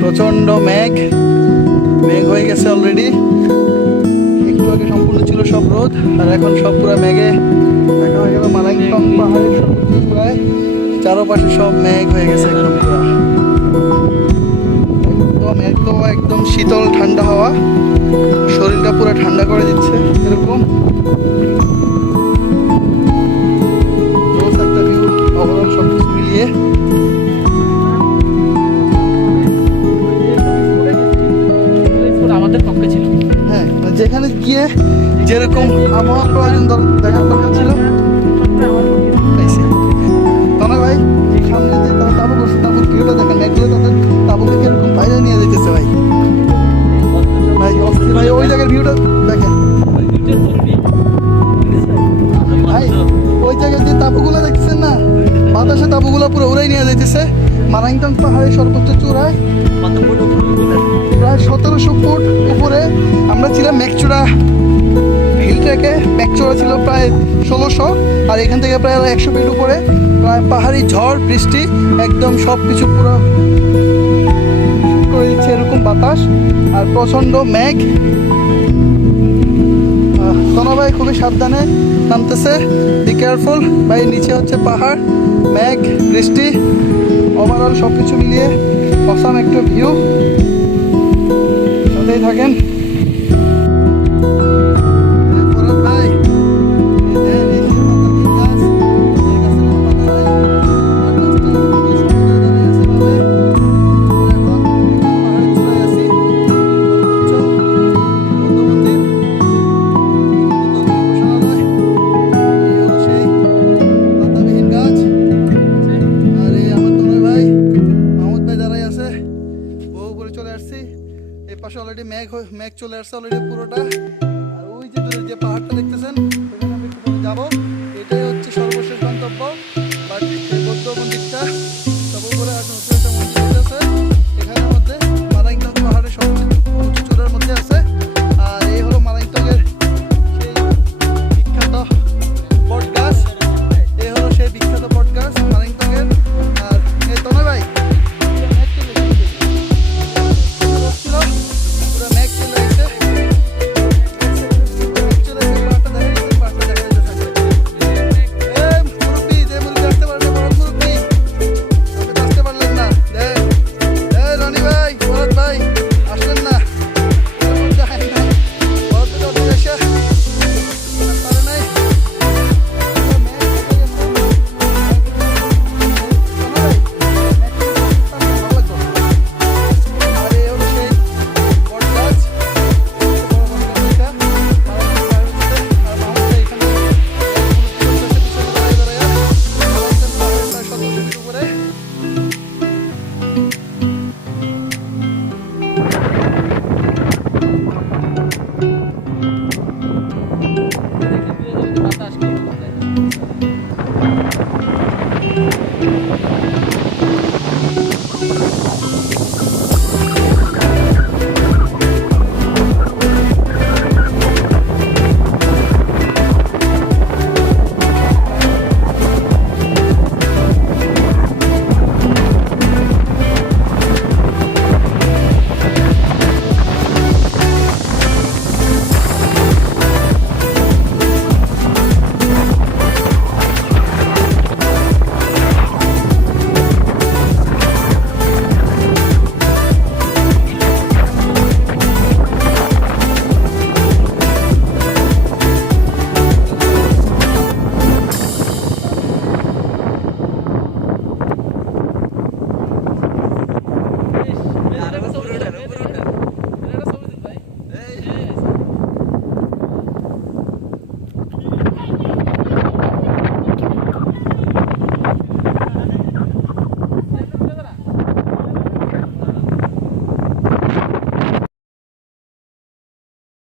প্রচন্ড মেঘ হয়ে গেছে অলরেডি। একটু আগে সম্পূর্ণ ছিল সব রোদ, আর এখন সব পুরো মেঘে দেখা হয়ে গেল। মালাংটং পাহাড়ের সর্বোচ্চ চূড়ায় চারপাশে সব মেঘ হয়ে গেছে একদম পুরো। একদম একদম শীতল ঠান্ডা হাওয়া, শরীরটা পুরো ঠান্ডা করে দিচ্ছে এরকম। একটা ভিউ ওভারঅল সব কিছু মিলিয়ে। আমাদের পক্ষে ছিল, হ্যাঁ, যেখানে গিয়ে যেরকম আবহাওয়া প্রয়োজন দেখার দরকার ছিল পাইছি। তনয় ভাই, সামনে যে তারা তাবু করছে, তাবুর ভিউটা দেখেন, একগুলো তাদের তাবুকে কিরকম বাইরে নিয়ে যেতেছে ভাই। ভাই অস্থির ভাই, ওই জায়গার ভিউটা দেখেন ভাই। ওই জায়গায় যে তাবুগুলো দেখতেছেন না, বাতাসে তাবুগুলো পুরো উড়াই নিয়ে যাইতেছে। মালাংটং পাহাড়ের সর্বোচ্চ চূড়ায় প্রায় 1700 ফুট উপরে আমরা ছিলাম। মেঘচূড়া হিল ট্রেকে মেঘচূড়া ছিল প্রায় 1600, আর এখান থেকে প্রায় 100 ফিট উপরে প্রায় পাহাড়ি ঝড় বৃষ্টি একদম সব কিছু পুরো করে দিচ্ছে এরকম বাতাস আর প্রচণ্ড মেঘ। তনু ভাই খুবই সাবধানে নামতেছে, বি কেয়ারফুল ভাই। নিচে হচ্ছে পাহাড়, মেঘ, বৃষ্টি, ওভারঅল সব কিছু মিলিয়ে অসাম একটা ভিউ। সাথেই থাকেন। এই পাশে অলরেডি মেঘ চলে আসছে অলরেডি পুরোটা। আর ওই যে দূরে যে পাহাড়টা দেখতেছেন,